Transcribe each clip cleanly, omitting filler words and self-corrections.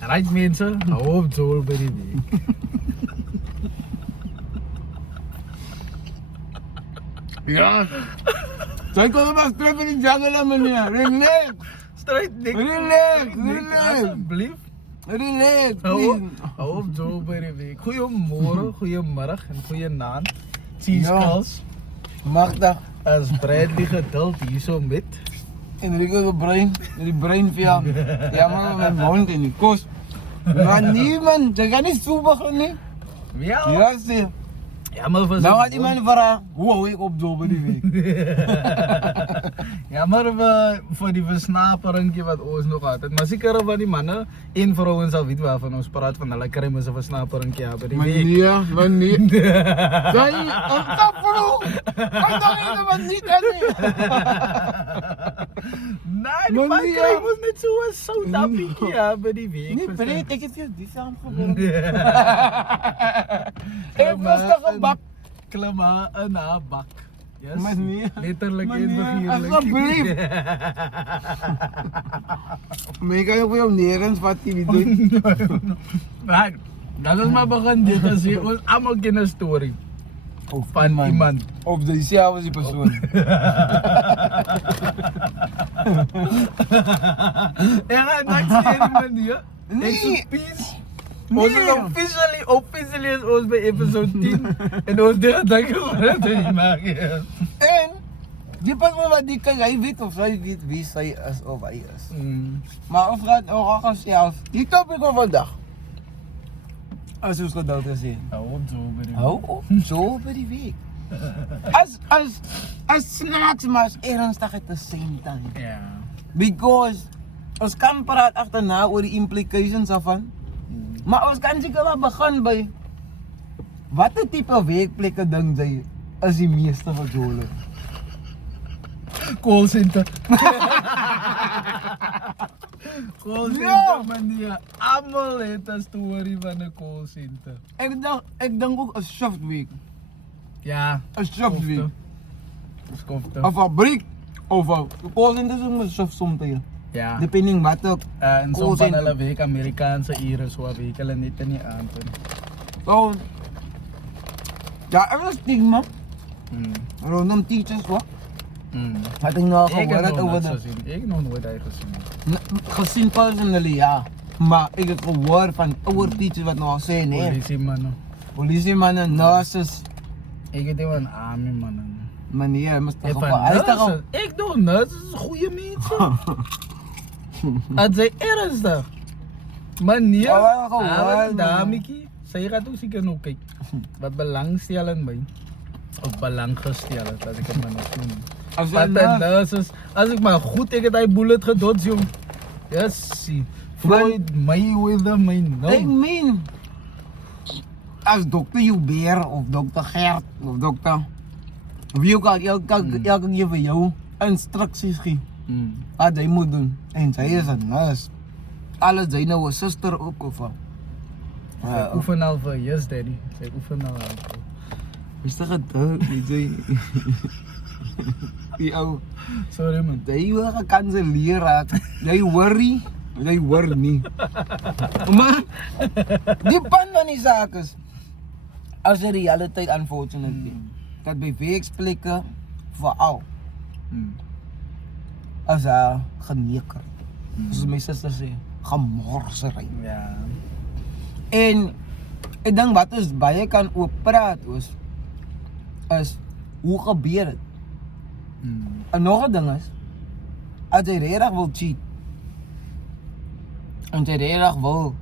Right mensen, hou op Joel by die week. Ja. Zij kon maar strepen in jungle meneer. Relax. Strijd niks. Relax. Alsjeblieft. Relax. Hou op Joel by die week. Goeiemorgen, goeiemiddag en goeienaand. Cheesecalls. Magda. As Bradley geduld hier zo met. Enrico de brein via. Ja man, mijn mond in die kost. Maar nee man, je kan niet zo beginnen. Ja. Ja zie. Ja maar voor Nou had iemand vragen, hoe hou ik op Joel by die week? Ja maar voor die versnapering wat ons nog altijd. Maar zeker van die mannen, één vrouwen zal weten waarvan ons praat van hulle kry mos 'n versnapering ja by die week. Maar nee. Zij, op dat vrouw. Kan dan helemaal niet aan. Nee, die man kry mos net so 'n soutappie ja by die week. Nee, breed, ik heb je die samen gebeurd. Ik was toch een bak. Klimma in 'n bak. Yes. Maar nee. Letterlijk Maar en nee, figuurlijk. alsjeblieft. Maar ik kan ook voor jou nergens wat die doen. Right. Dat is maar begin dit as jy ons almal ken 'n story van iemand. Of dezelfde persoon. Ja, niks hier manier. Nee. Peace. Ons is officially is ons by episode 10 en ons dink oor dit maak. En die persoon wat die kan, hij weet of zij weet wie zij is of hij is. Maar of gaat ook al zelf. Die topic van vandaag. Als ons geduld is zien. Hou op zo by die Hou op, zo bij die week. As snacks maar as ernstig at the same time. Ja. Because ons kan praat achterna oor die implications daarvan. Maar ons kan seker wel begin by watter tipe werkplekke dink jy is die meeste vir Joel? Call center. Call center manier. Almal het 'n storie van 'n call center. Ek dink ook 'n shift week. Ja. 'n shift week. Skofte. 'n fabriek of 'n call center is met shift soms. Ja. Depending wat ook. En soms van hulle week Amerikaanse ure so week hulle net in die aand. So ja, er is stigma rondom teachers hoor. Wat ek nou gehoor het oor dit. Ek het nog nooit hy gesien. Gesien personally ja. Maar ek het gehoor van ouer teachers wat nou al sê nee. Polisie nurses. Ek het een army man. Meneer, mos Hy is toch al. Ek doen nurses is goeie mense. Dat sy ernstig. Meneer, dametjie, sy gaat ook seker nog kyk. Wat belangstel in my. Of belang gestel het, as ek het maar nog doen. Wat nurses, as ek maar goed, ek het hy bullet gedods jong. Yes, Floyd Mayweather, my nou. I mean, as dokter Hubert of dokter Gert of dokter wie ook al, elke keer vir jou instruksies gee. Wat jy moet doen. En sy is 'n nurse. Alles jy nou 'n suster ook of Sy oefen al vir yes daddy. Sy oefen al. Is dit gedink, jy die ou, Sorry man. jy wil gekanselleer raak. Jy worry nie. Maar die punt van die saak is as die realiteit unfortunately dat by werksplekke veral as 'n geneker. Soos my suster sê, gemorsery. Ja. En ek dink wat ons baie kan oop praat is hoe gebeur dit? En nog 'n ding is as jy regtig wil cheat en jy regtig wil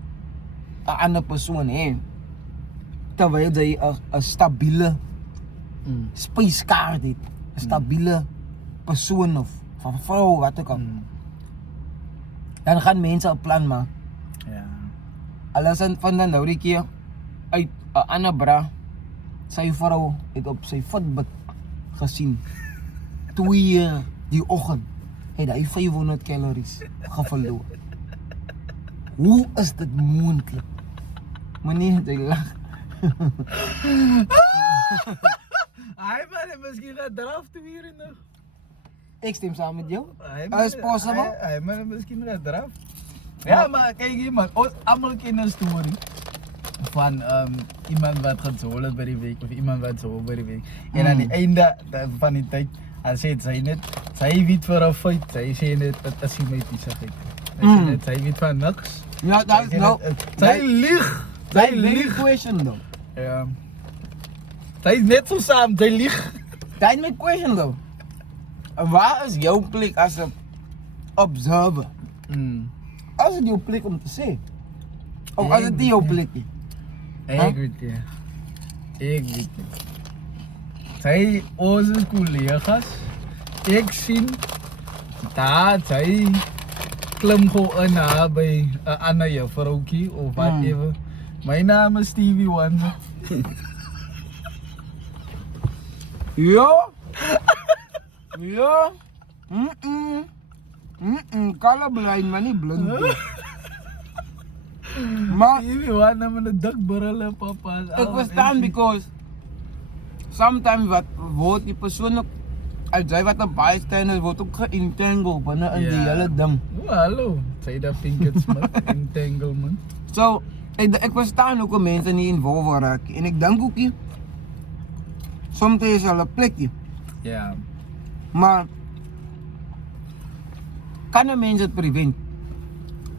'n ander persoon hê terwyl jy 'n stabiele spyskaart het, 'n stabiele persoon of van vrou wat ook al. Dan gaan mense 'n plan maak. Ja. Alles van dan nou die keer uit 'n ander bra sy vrou het op sy Fitbit gesien 2 die oggend het hy 500 calories geverloor. Hoe is dit moontlik? Meneer, jy lag. Hy man, miskien gaan draf toe hier en nog. Ek stem saam met jou. Hy Is possible? Hy man, miskien gaan draf. Ja, maar kijk iemand, allemaal kennen een story van iemand wat gaat zolen bij die week of iemand wat zo bij die week. En aan het einde van die tijd, hij zegt zij weet voor een feit, zij zei net dat als hij mij pizza geeft. Zij weet van niks. Ja, dat is nou... Zij liegt. Zij liegt. question though. Ja. Zij is net zo samen, zij liegt. Dat is mijn question though. Waar is jouw plek als een observer? Als het jouw plek om te zien? Of als het niet jouw plek is? Ik weet niet. Ik weet niet. Zij, onze collega's, ik zie dat zij klim gewoon na bij een ander juffrouwtje of wat even. Mijn naam is Stevie Wonder. Ja? Ja? Colorblind, maar niet blind. Maar Stevie Wonder met een dakbril, papa. ik verstaan because sometimes wat wordt die persoon ook, als zij wat een bystander wordt ook geïntangled binnen in die hele ding. Oh, hallo. Zij dat Pinkets man, entanglement. So, ik verstaan ook hoe mensen niet involved raken. En ik denk ook niet, soms is er een plekje. Ja. Maar kan een mens het prevent?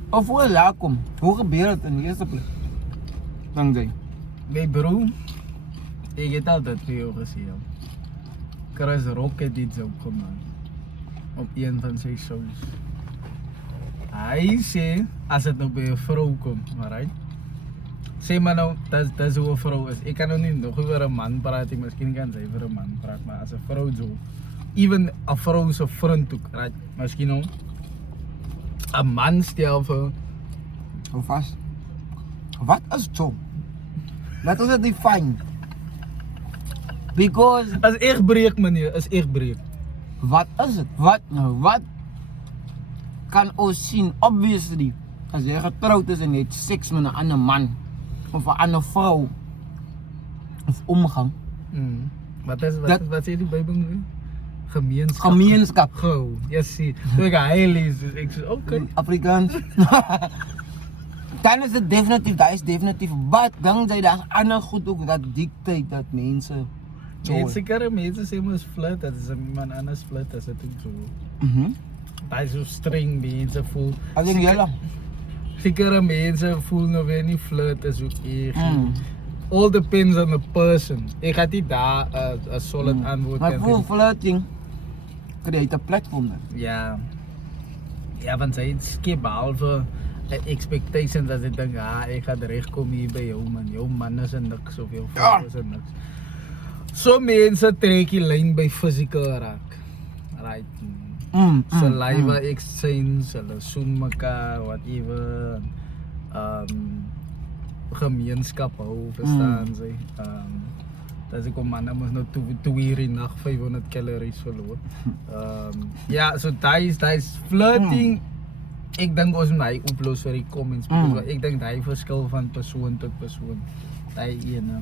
Of hoe laat komt? Hoe gebeurt het in de eerste plek? Dank jij. Nee bro, ik heb altijd voor jou gezien. Chris Rock heeft dit ook gemaakt. Op een van zijn shows. Hij zei, als het nou bij een vrouw komt, right? Zeg maar nou, dat is hoe een vrouw is. Ik kan nog niet nog over een man praten, misschien kan zij over een man praten, maar als een vrouw zo. Even een vrouw zijn vriend ook, right? Misschien ook. Een man stel voor. Hou vast. Wat is zo? Dat is het define. Because, Dat is echt breek meneer, dat is echt breek. wat is het? Wat kan ons zien? Obviously, als je getrouwd is en je hebt seks met een ander man of een andere vrouw of omgang. Wat zegt die Bijbel nu? Gemeenschap. Gemeenschap. Go, yes zie. Toen ik hij lees, dus ik zei oké. Afrikaans. Dan is het definitief, dat is definitief. Wat dankzij dat ander goed ook dat dictate dat mensen. Mensen zeggen maar flirt, dat is iemand anders flirt, dat is het ook zo. Dat is zo streng, mensen voelen. Alleen jelle. Zekere mensen voelen nog weer niet flirt, dat is ook echt. All depends on the person. Ik ga niet daar een solid antwoord Maar voor flirting, creëert een platform dan. Ja. Ja, want zij skip behalve expectations dat ik denk, ik ga terechtkomen hier bij jou man. Jouw man is een niks of jouw vrouw is een niks. Zo mensen trek je lijn bij physical raak. Right. Saliva exchange, hulle soen mekaar, whatever. Gemeenskap hou, verstaan ze. Dat ik om mannen moest nog 2 uur in de nacht 500 calories verloren. Ja, so dat is flirting. Ik denk ons mij oplossen voor die comments. Ik denk dat hij verschil van persoon tot persoon. Dat ene.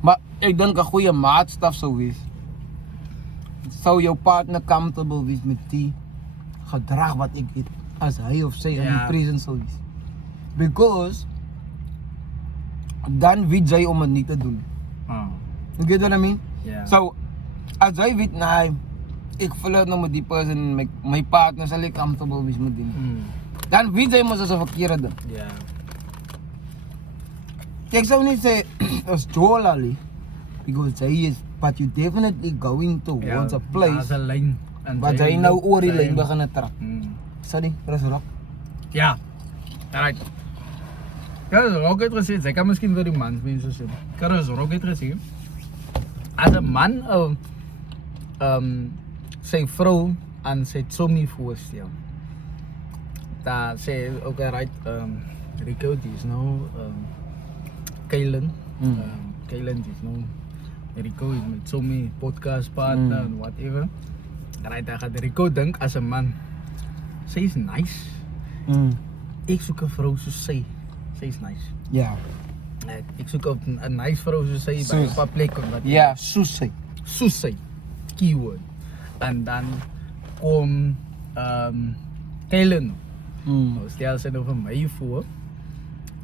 Maar ik denk een goede maatstaf zou wees. Zou jouw partner comfortable wees met die gedrag wat ik weet als hij of zij in die presence zou wees. Because dan weet zij om het niet te doen. You get what I mean? Yeah. So, als zij weet, nee, ik flirt nog met die person, mijn partner zal ik comfortable wees met die. Dan weet zij maar dat ze verkeerd doen. Ja. Ik zou niet zeggen, als Joel Ali, because zij is, but you definitely going towards a place. Dat is een lijn. Wat zij nou oor die lijn beginnen trekken. Sorry, dat is erop. Ja. Alright. Ja, dat is ook interessant. Zij kan misschien voor die man mensen zijn. Ja, dat is ook interessant. Als een man zijn vrouw aan zijn zombie voorstelt. Dat zij ook right, Rico die is nou Kaylen. Kaylen die is nou Rico is met zombie podcast partner en whatever. Right, dan gaat Rico denken als een man. Zij is nice. Ik zoek een vrouw zoals zij. Zij is nice. Ja. Ik zoek op een nice vrouw zoals zij bij een paar plekken. Ja, Susie. Susie. Keyword. En dan komt Kaylen. Nou stel sy nou vir my voor.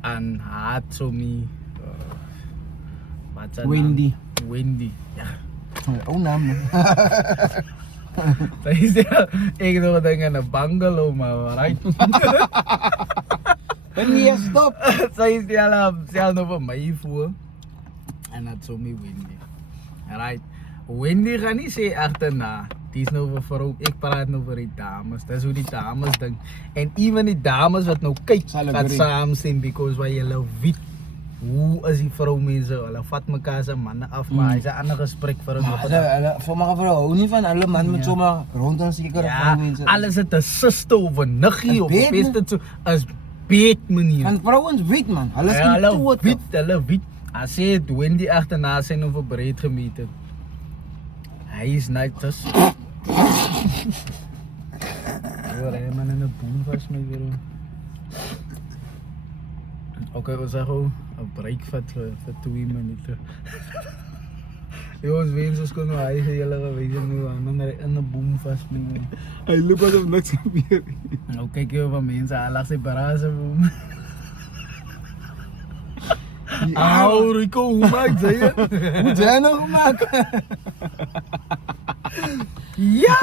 En haat so me. Wat is haar Wendy. naam? Wendy. Ja. Oh naam. Sy stel, ek nog dink aan 'n bungalow maar right. Wendy, stop. Sy stel nou vir my voor. En dat so me Wendy. Right. Wendy gaan nie sê agterna. Dis nou vir vrou, ek praat nou vir die dames. Dis hoe die dames dink. En even die dames wat nou kyk, Sal wat agree. saam sien because waar julle weet hoe is die vroumense, hulle vat mekaar se manne af, maar hy's 'n ander gesprek vir ons. Sommige vrouwen hou nie van alle man met zomaar rond een sekere Ja, vrouwense. alles het 'n suster of 'n niggie of beet, beste so as beet meneer. Want vrouwens weet man, hulle is Ja, in toe. hulle weet. As jy het Wendy agterna sy nou vir breed gemeet het. Hy is net dus. Hoor, hy man in 'n boom was my weer. Okay, ons sê gou 'n break vat vir 2 minute. Ons wens ons kon nou hy sê julle gewys nou aan maar in 'n boom vas my. Hy loop asof niks gebeur. Nou kyk jy van mense, hy lag sy barase boom. Au, Rico, hoe maak jy dit? Hoe jy nou gemaak? Ja,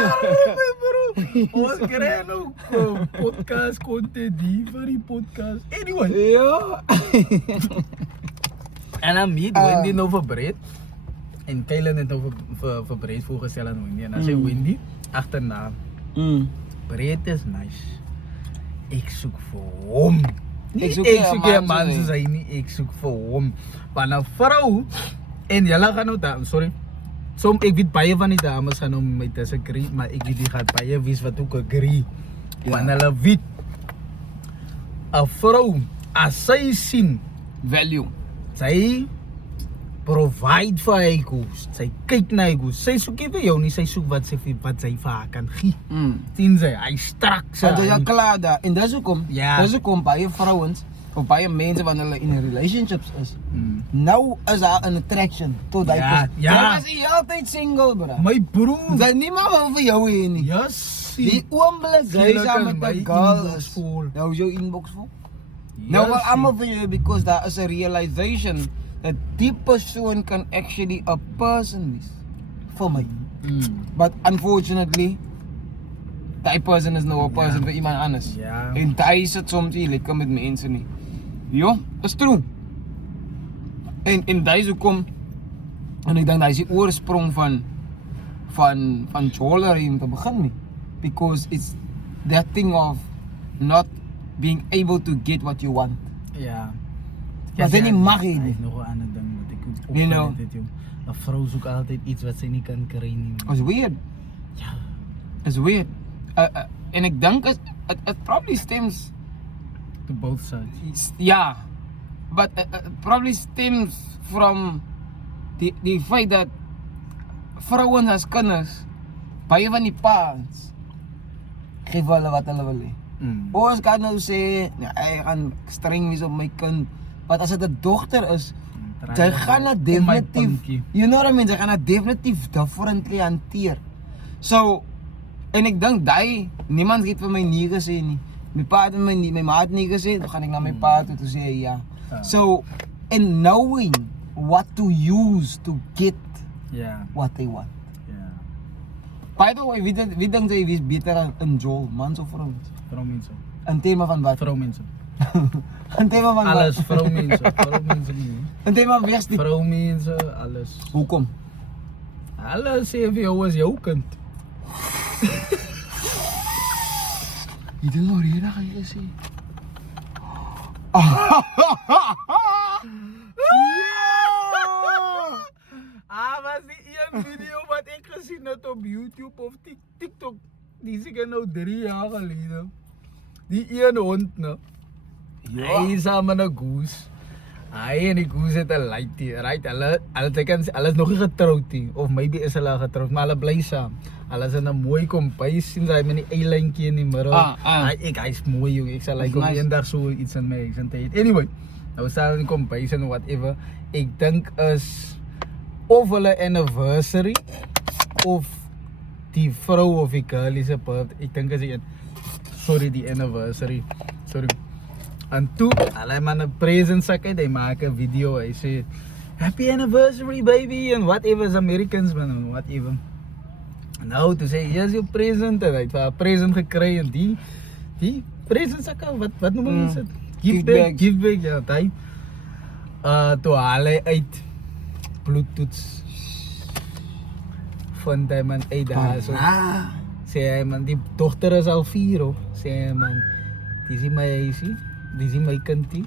my bro. Ons kry nou podcast content die vir die podcast. Anyway. Ja. En dan meet Wendy nou vir breed. En Kylan het nou vir breed voorgestel aan Wendy. En dan sê Wendy agterna, breed is nice. Ek soek vir hom. Ek soek 'n man soos hy nie, ek soek vir hom. Want 'n vrou en julle gaan nou dan, sorry. Ek weet baie van die dames gaan nou met my disagree, maar ek weet die gaan baie wees wat ook agree. Ja. Want hulle weet 'n vrou as sy sien Value. sy provide vir hy goes. Sy kyk na hy goes. Sy soek nie vir jou nie, sy soek wat sy vir haar kan gee. Sien sy, hy strak sy. Want jy is klaar daar. En dis hoekom, Ja. dis hoekom baie vrouwens of baie mense wanneer hulle in 'n relationships is. Nou is daar 'n attraction tot daai Ja, persoon. ja. As jy altyd single, bro. My broer. Sy niemand wil vir jou hê nie. Yes. Die oomblik jy Sien, saam ek met kan 'n my girl inbox is vol. nou is jou inbox vol. Nou wel almal vir jou because daar is 'n realization that die persoon kan actually a person wees vir my. But unfortunately, that person is nou 'n person vir iemand anders. Ja. En daai sit soms nie lekker met mense nie. Ja, is true. En daai is hoekom en ek dink daai is die oorsprong van jewelry om te begin nie. Because it's that thing of not being able to get what you want. Ja. Maar dit nie mag hê Hy nie. het nog 'n ander ding wat ek ook You know. opgelet het, joh. 'n vrou soek altyd iets wat sy nie kan kry nie. It's weird. Ja. It's weird. En ek dink it probably stems To both sides. yeah, but it probably stems from die feit dat vrouens as kinders baie van die pa's gee vir hulle wat hulle wil hê. Ons kan nou sê, ja, ek gaan streng wees op my kind, want as dit 'n dogter is, sy gaan dit definitief, you know what I mean, sy gaan dit definitief differently hanteer. So, en ek dink daai niemand het vir my nie gesê nie. My pa het my ma het nie gesê, dan gaan ek na my pa toe sê ja. So, and knowing what to use to get Ja. what they want. Ja. By the way, wie dink jy wie is beter in Joel, mans of vrouens? Vroumense. In tema van wat? Vroumense. In tema van Alles wat? vroumense. Vroumense nie. In tema van wees die. Vroumense, alles. Hoekom? Hulle sê vir jou is jou kind. Jy dink nou reg gaan jy sê. Was die een video wat ek gesien het op YouTube of TikTok. Die seker nou 3 jaar gelede. Die een hond nou. Hy is saam met 'n goose. Hy en die goose het 'n laaitjie, right? Hulle is nog nie getroud nie. Of maybe is hulle getroud, maar hulle bly saam. Hulle is in 'n mooi kombuis, sien jy met die eilandjie in die middel. Hy's mooi jong. Ek sal like om eendag so iets in my huis te hê. Anyway, nou staan in die kombuis en whatever. Ek dink is of hulle anniversary of die vrou of die girl is 'n birthday. Ek dink as een. sorry, die anniversary. Sorry. En toe, hulle man 'n present sak uit, hy maak 'n video, hy sê happy anniversary baby and whatever is Americans man and whatever. Nou, toe sê here's your present en hy het 'n present gekry en die present sak, wat noem jy dit? Gift bag, ja, daai. Toe haal hy uit Bluetooth van die man uit daar so. Sê hy man, die dogter is al 4 hoor. Sê hy man, dis my kindie.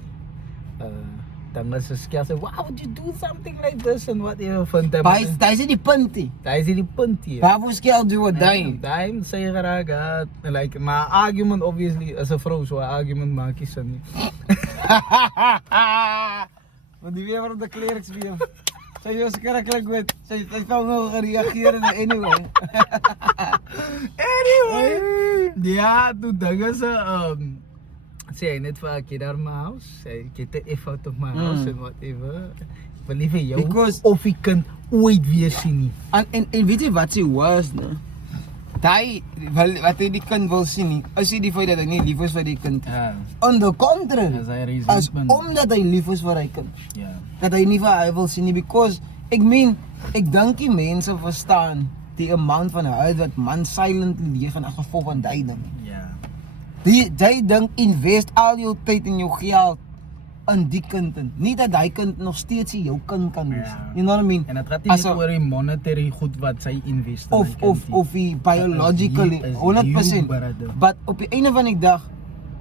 Dan is sy sê, why would you do something like this and whatever van die man. Daai is die puntie. Daai is die puntie. Waarvoor skel doen wat daai? Daai sê geraak, like, maar argument obviously as 'n vrou so 'n argument maak jy sin nie. Want die weer wat op die clerics weer. Sy is skrikkelik goed. Sy kan nog reageer en anyway. Ja, toe dinge se sê hy net vir ek daar my huis. Sê ek het 'n effort op my huis en whatever. Wil nie vir jou Because- of die kind ooit weer sien nie. En weet jy wat sy was, ne? Daai wat hy die kind wil sien nie. Is nie die feit dat hy nie lief is vir die kind. Ja. On the contrary. As hy As resentment. omdat hy lief is vir hy kind. Ja. Dat hy nie vir hy wil sien nie because ek dink die mense verstaan die amount van huid wat man silently leef in 'n geval van daai ding. Ja. Jy dink invest al jou tyd en jou geld in die kind in. Nie dat daai kind nog steeds nie jou kind kan wees. Ja. You know what I mean? En dit gaan nie As net a- oor die monetary goed wat sy invest in. Of die biologically is 100%. you, brother. But op die einde van die dag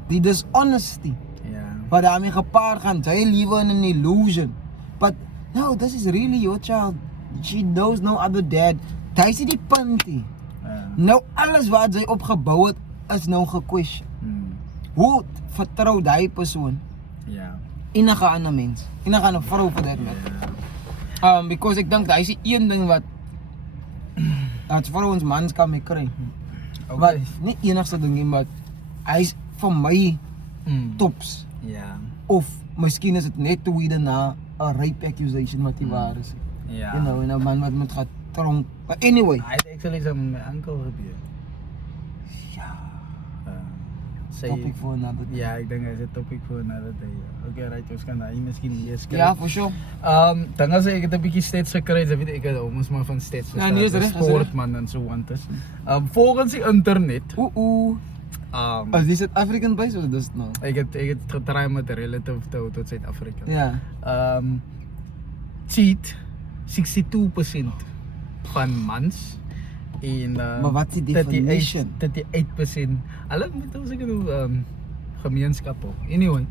die dishonesty Ja. wat daarmee gepaard gaan, jy lewe in an illusion. But no, this is really your child. She knows no other dad. Daai is die puntie. Ja. Nou alles wat sy opgebou het is nou gequestion. Hoe vertrou daai persoon Ja. enige ander mens, enige ander vrou vir dit met. Because ek dink daai is die een ding wat vrouens mans kan mee kry. Wat nie enigste ding nie, maar hy's vir my tops. Ja. Of miskien is dit net tweede na 'n rape accusation wat nie waar is. Ja. You know, en 'n man wat moet gaan tronk. But anyway, Hy het actually some my uncle gebeur. ja, Sy topic for another day. Ja, ek dink dit is 'n topic for another day. Okay, right, ons kan daai miskien lees kry. Ja, for sure. Dan as ek het 'n bietjie stats gekry, so weet ek het almoes maar van stats Ja, nee, is reg, is sport reg. man en so want is. Volgens die internet, Is die Suid-African base of dis nou? ek het getry met relative tot Suid-Afrika. Ja. Cheat 62% van mans en Maar wat is die definition? 38%. Hulle moet ons seker gemeenskap ook. Anyway,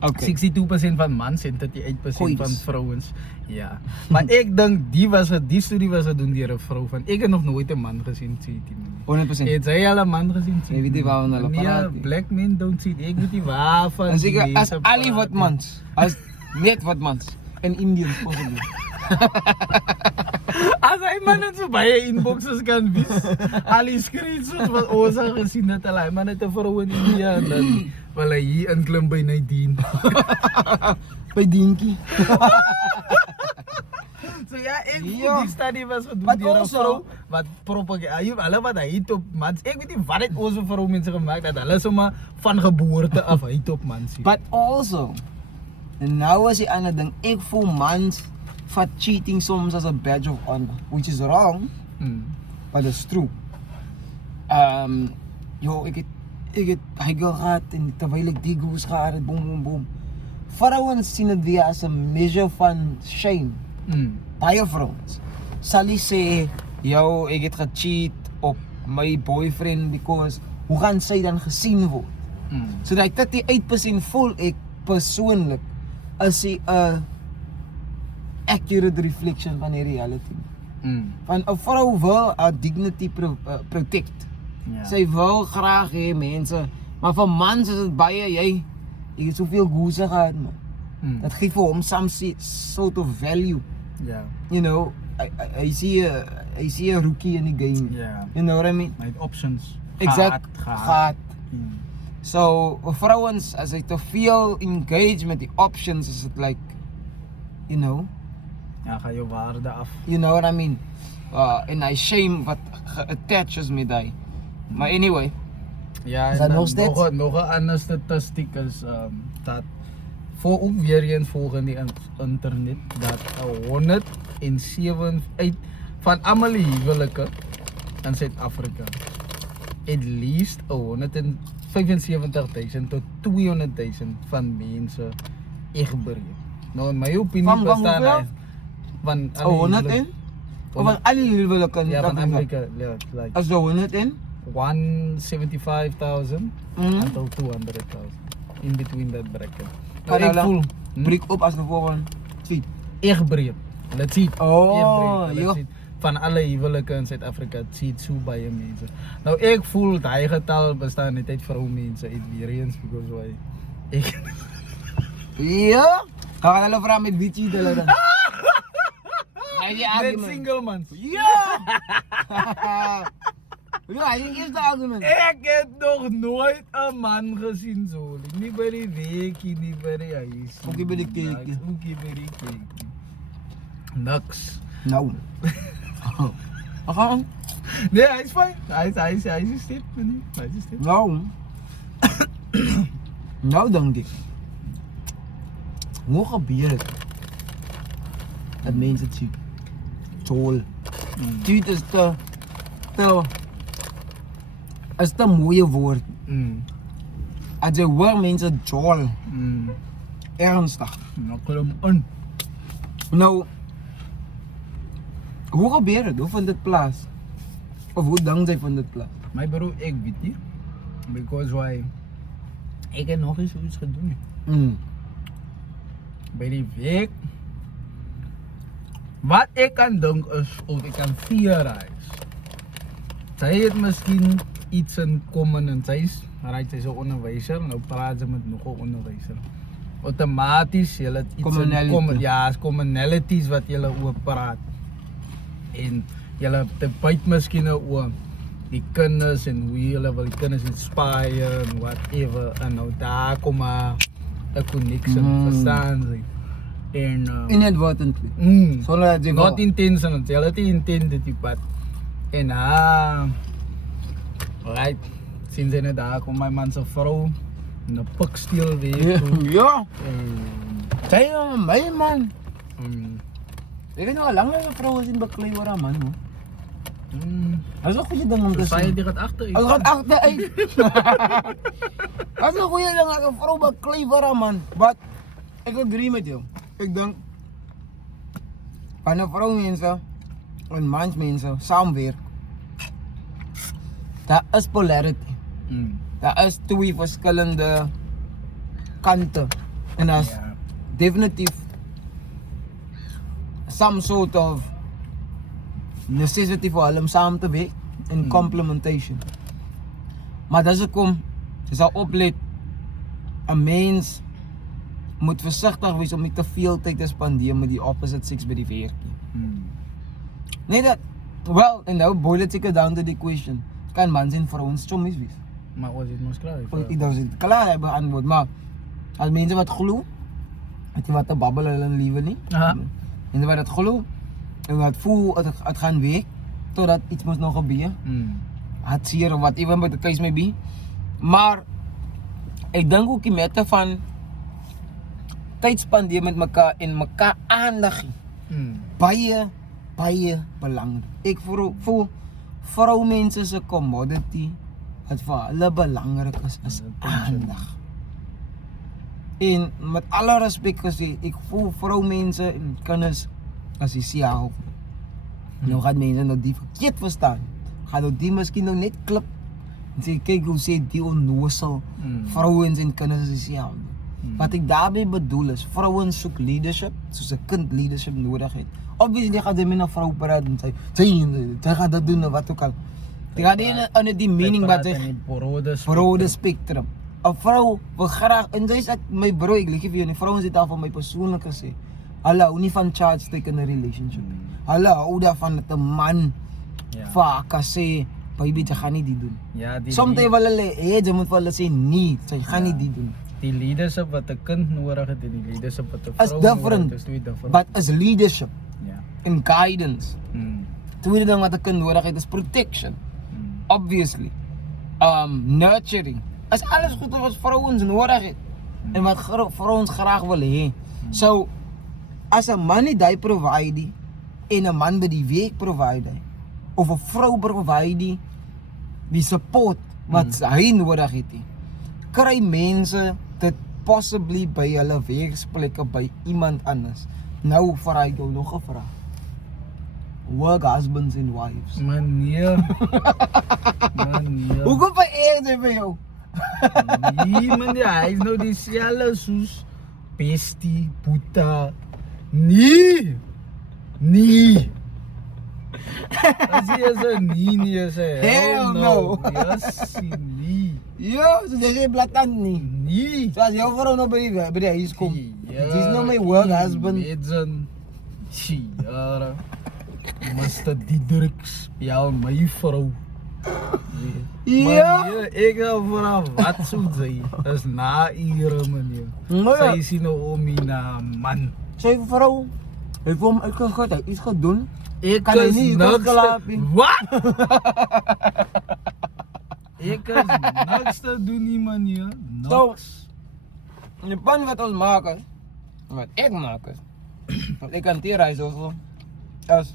Okay. 62% van mans en 38% van Goeies. vrouens. Ja. Maar ek dink die studie was gedoen deur 'n vrou van ek het nog nooit 'n man gesien cheat nie. 100%. Het jy al 'n man gesien cheat? Jy weet nie waarvan hulle praat nie. Black men don't cheat. Ek weet nie waarvan. En seker die as mense ali praat wat nie. mans, as net wat mans en Indians possibly. As hy man net so baie inboxes kan wys. Al die screenshots wat ons al gesien het, hy man het 'n vrou in India en dan wil hy hier inklim by Nadine. By Dinky. So ja, ek Ja. die studie was gedoen But deur 'n also- vrou wat propageer. Hulle wat hate op mans. Ek weet nie wat het ons vrou mense gemaak dat hulle sommer van geboorte af hate op mans. But also, en nou is die ander ding, ek voel mans vat cheating soms as a badge of honor, which is wrong, but it's true. Ek het hy gehad en terwyl ek die goes gehad het, boom. Vrouens sien dit weer as 'n measure van shame. Baie vrouens sal nie sê, ek het gecheat op my boyfriend because hoe gaan sy dan gesien word? So dat 38% voel ek persoonlik is 'n accurate reflection van die reality. Van 'n vrou wil haar dignity protect. Ja. Sy wil graag hê mense, maar vir mans is dit baie jy het soveel goeie gehad man. Dat gee vir hom some sort of value. Ja. You know, I see a rookie in the game. Ja. You know what I mean? My options. Exact. Gehad. So, vrouens, as hy te veel engage met die options, is it like, you know gaan jou waarde af. You know what I mean? En hy shame wat ge-attaches met hy. Maar anyway, Ja, Is en dat dan nog steeds? nog een andere statistiek is dat voor ook weer eens volgens die internet dat 107 van allemaal huwelijken in Zuid-Afrika at least 175.000 tot 200.000 van mensen echtbreek. Nou in mijn opinie Van bestaan hoeveel? hij van alle 100 in? huwelijken- Of van alle huwelijken? Ja, van dat is dat. Amerika, ja, like Als er 100 in? 175,000 Mhm. until 200,000 in between that bracket. Kan Nou, ik hulle voel breek op als de volgende tweet. echtbreek. Let's see. Oh, Echtbreek, joh. let's see. Van alle huwelijken in Zuid-Afrika ziet zo baie mensen. Nou, ik voel dat hij getal bestaan niet uit vrouwmensen, het weer eens, because why? Ik, Ja? Gaan we hulle vragen met wie cheat hulle dan? Hij die net argument. single man. Ja! Ja, hij is het eerste argument. Ik heb nog nooit een man gezien zo. Niet bij die weekie, niet bij die huis. Ook niet bij die cake. Ook niet bij die cake. Niks. Nou. We gaan. Nee, hij is fijn. Hij is dit. Hij is dit. Nou. Nou denk ik. Hoe gebeurt het? Dat mensen het zien. Tol. Cheat is te mooie woord. Als je hoort mensen jol. Ernstig. Nou, klim on. Nou. Hoe gebeurt het? Hoe vindt het plaats? Of hoe dankzij vindt het plaats? Maar bro, ik weet niet. Because why? Ik heb nog eens zoiets gedaan. Bij die week. Wat ik kan doen is, of ik kan theorize. Zij heeft misschien iets in common en zij is een onderwijzer. Nou praat ze met nog een onderwijzer. Automatisch, je hebt iets in common. Ja, commonalities wat je over praat. En je hebt de byt misschien over die kennis en hoe je wil die kennis inspire en whatever. En nou daar kom maar een connection, verstaan ze. En Inadvertently. Zonder dat je not intentional, je hebt het intended die pad. En right, sinds in daar komt mijn man zijn vrouw en een pak stil weer. Ja. En Zij mij man. Ik heb nog een lange vrouw gezien beklei waar een man hoor. Dat is een goede ding om te Zij zien. die gaat achter. Hij gaat achteruit. Dat is een goede ding als een vrouw beklei waar een man. But, ik agree met jou. Ik denk, van een vrouw mensen, een mans mensen, samenwerken. Dat is polarity. Dat is twee verschillende kanten. En dat is Ja. definitief some sort of necessity voor hem samen te werken in complementation. Maar dat is ook je zal opletten, een mens moet voorzichtig wezen om niet te veel tijd te spenderen met die opposite sex bij die werk. Nee dat, well, en nou boil it zeker down to the question. Kan man zijn vrouwens chommies wees? Maar was het maar klaar? Ik dacht het klaar hebben antwoord, maar als mensen wat geloven, weet je wat te babbelen hulle liever niet. Aha. Mensen wat het geloven, en wat voel het gaan weg, totdat iets moet nog gebeuren. Het zeer of wat even met de case may be. Maar ik denk ook in mate van tijd spenderen met elkaar en elkaar aandacht. Baie belangrijk. Ik voel vrouwmensen is een commodity. Het voor hulle belangrijk is aandacht. En met alle respect gezegd, ik voel vrouwmensen en kennis als je ziet ook. Nou gaat mensen dat die verkeerd verstaan. Gaat dat die misschien nog niet klip. En zeg kijk hoe ze die onnozel vrouwen en kennis als je ziet. Wat ik daarbij bedoel is, vrouwen zoeken leadership, zoals een kind leadership nodig heeft. Obviously gaat hij met een vrouw praten en zeggen, zij gaat dat doen of wat ook al. Die gaat in die meaning wat hij verrode spectrum. Een vrouw wil graag, en zij zegt, mijn bro, ik leg je voor vrouwen zitten al van mijn persoonlijke zin. Hallo, hou niet van charge take in een relationship. Hallo, hou daarvan dat een man vaak kan zeggen, baby, je gaat niet die doen. Soms wil hulle, je moet wel hulle zeggen, nee, ze gaan niet die doen. Die leadership wat een kind nodig heeft en die leadership wat een vrouw Is different, is twee different. but is leadership Ja. and guidance. Tweede ding wat een kind nodig heeft is protection. Obviously. nurturing. Is alles goed wat vrouwens nodig het. En wat vrouwens graag willen hê. So, as 'n man nie die provide en 'n man by die werk provide of 'n vrou provide die support wat hy nodig het, kry mense dit possibly by hulle werksplekke by iemand anders. Nou vra ek jou nog 'n vraag. Work husbands and wives. Meneer. Meneer. Hoekom vereer dit vir jou? Nee, meneer, hy is nou dieselfde soos Bestie, Boeta. Nee! Nee! As jy is 'n nee, is 'n Hell no. Yes, nee. Ja, so jy sê blatan nie. Nee. So as jou vrou nou by die huis kom, Ja, dis nou my work husband. Edson. Chiara. Mr. Diedriks. Ja, my vrou. Ja. Meneer, ek hou van wat sou sy. Dis na ure, meneer. Nou ja. Sy sien nou om hier na man. Sy vrou het hom uitgegaan, hy het iets gedoen. Ek Kan hy is nie niks geslaap te... nie? Wat? Ek is niks te doen nie, meneer. Niks. Die pan wat ons maak is, wat ek maak is, wat ek hanteer hy so, is,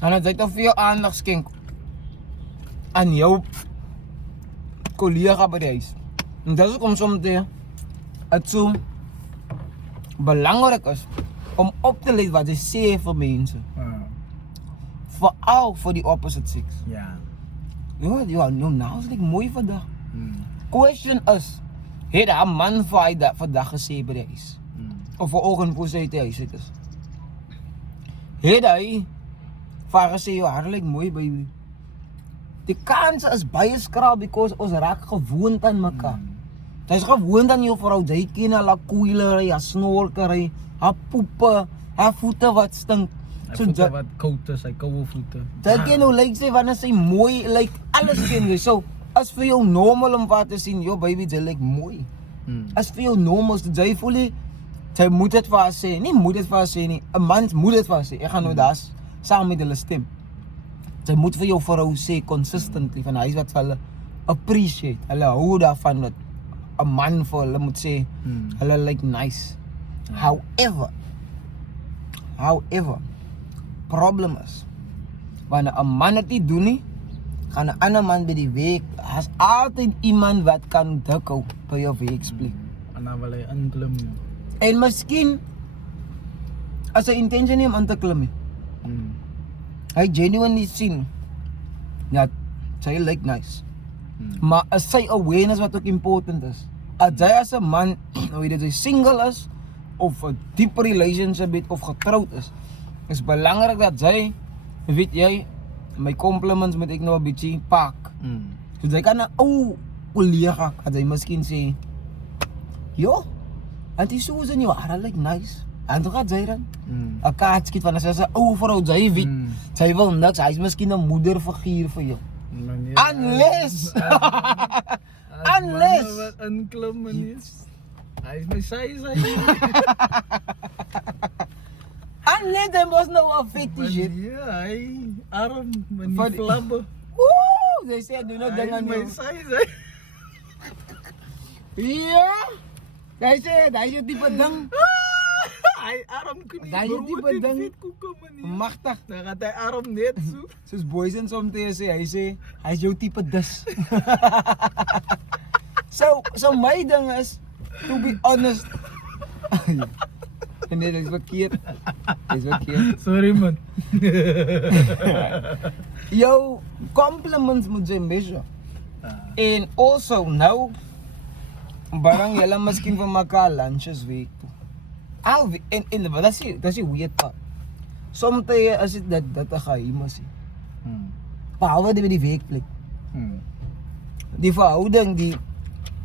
en dat jy toch veel aandag skenk aan jou collega by die huis. En dat is ook om soms het so belangrijk is om op te letten wat jy sê vir mense. Vooral vir die opposite sex. Ja. Ja, nou is ek mooi vandag. Question is, het een man vir hy vandag gesê by die huis? Of vir ogen voor sy te huis het is? Het hy vir hy gesê, jou haar lyk mooi baby? Die kans is baie skraal because ons raak gewoond aan mekaar. Jy is gewoond aan jou vrou, jy ken haar koeilery, haar snorkery, haar poepe, haar voete wat stink. Hy voete wat koud is, hy kouwe voete. Jy ken hoe lyk sy wanneer sy mooi lyk, alles ken jy. So, as vir jou normal om wat te sien, jou baby, jy lyk mooi. As vir jou normal, jy voel nie, jy moet het vir haar sê, nie moet het vir haar sê nie, 'n man moet het vir haar sê, ek gaan nou daas, saam met hulle stem. Jy moet vir jou vrou sê, consistently, van hy is wat vir hulle appreciate, hulle hou daarvan, dat 'n man vir hulle moet sê, hulle lyk nice. However, problem is, wanneer 'n man dit nie doen nie, gaan 'n ander man by die werk, has altyd iemand wat kan dik hou by jou werksplek. En dan wil hy inklim. En miskien, as hy intention nie om in te klim nie, hy genuinely sien, ja, sy lyk nice. Maar as sy awareness wat ook important is, as jy as 'n man, weet jy, single is, of 'n diep relationship het, of getroud is belangrik dat jy, weet jy, my compliments moet ek nou 'n bietjie pak. So jy kan 'n ou collega, as jy miskien sê, yo, Auntie Susan, jou haar lyk nice. En toe gaat jy dan, 'n kaart skiet van as jy 'n ou vrou, jy weet, sy wil niks, hy is miskien 'n moederfiguur vir jou. Unless Wat inklim, meneer. Hy is my size, unless there was no a fetish shit. Ja, hy arm, meneer Van- flabbe. Woe, they say do not Hy ding is aan my jou. size, Ja, they say, dat is jou type ding. Hy arm kan nie Daai is die brood en beding. vetkoeke, meneer. Magtig. Dan gaat hy arm net so. Soos boys en soms sê, hy sê, hy is jou type dis. So my ding is, to be honest, nee, dat is verkeerd. Dat is verkeerd. Sorry, man. Jou compliments moet jy measure. En also, nou, barang julle miskien vir mekaar lunches week toe. En dat is die weird part. Soms is dit dat 'n geheim is. Behalwe dit by die werkplek. Die verhouding, die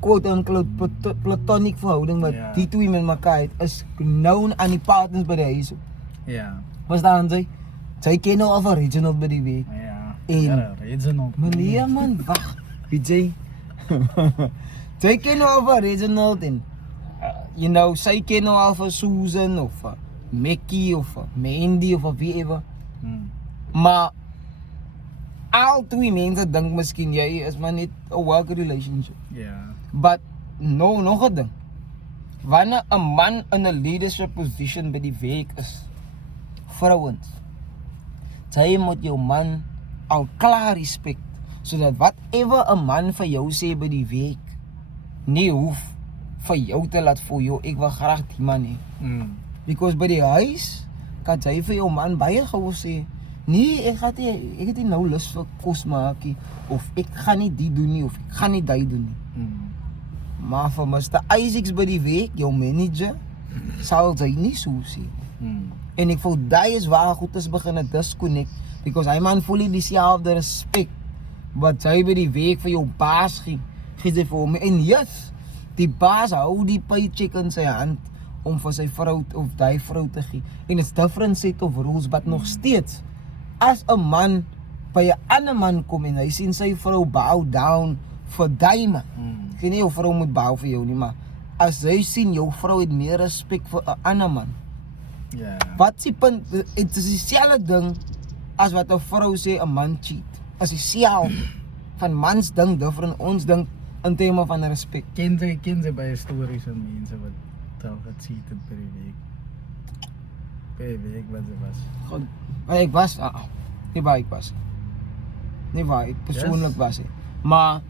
quote-unquote platonic verhouding wat Ja. die twee met mekaar het, is known aan die partners by die huis. Ja. Verstaan jy? Sy ken nou al van Reginald by die werk. Ja. En- Ja, Reginald. Meneer man, wag. Weet jy? Sy ken nou al van Reginald en you know, sy ken nou al van Susan of Mickey of Mandy of wie ever. Maar al twee mense dink miskien jy is maar net 'n work relationship. Ja. But no, nog 'n ding. Wanneer 'n man in 'n leadership position by die werk is, vrouens, jy moet jou man al klaar respect, sodat whatever 'n man vir jou sê by die werk, nie hoef vir jou te laat voel, jou ek wil graag die man hê. Because by die huis, kan jy vir jou man baie gou sê, nee, ek het nie nou lus vir kos maak nie, of ek gaan nie die doen nie, of ek gaan nie die doen nie. Maar vir Mr. Isaacs by die werk, jou manager, sal jy nie so sê. En ek voel die is waar goed is begin 'n disconnect, because hy man voel nie dieselfde respect wat jy by die werk vir jou baas gee jy vir hom. En yes, die baas hou die paycheck in sy hand om vir sy vrou of die vrou te gee. En it's different set of rules, but nog steeds, as 'n man by 'n ander man kom en hy sien sy vrou bow down vir die man, ek weet nie jou vrou moet bow vir jou nie, maar as jy sien jou vrou het meer respek vir 'n ander man, Ja. wat is die punt? Het is dieselfde ding as wat 'n vrou sê 'n man cheat. As dieselfde. Van mans dink different, ons dink in terme van respek. Ken jy baie stories van mense wat al gecheated by die week? By die week wat dit was. God, maar ek was, nie waar ek was. Nie waar ek persoonlik was. Maar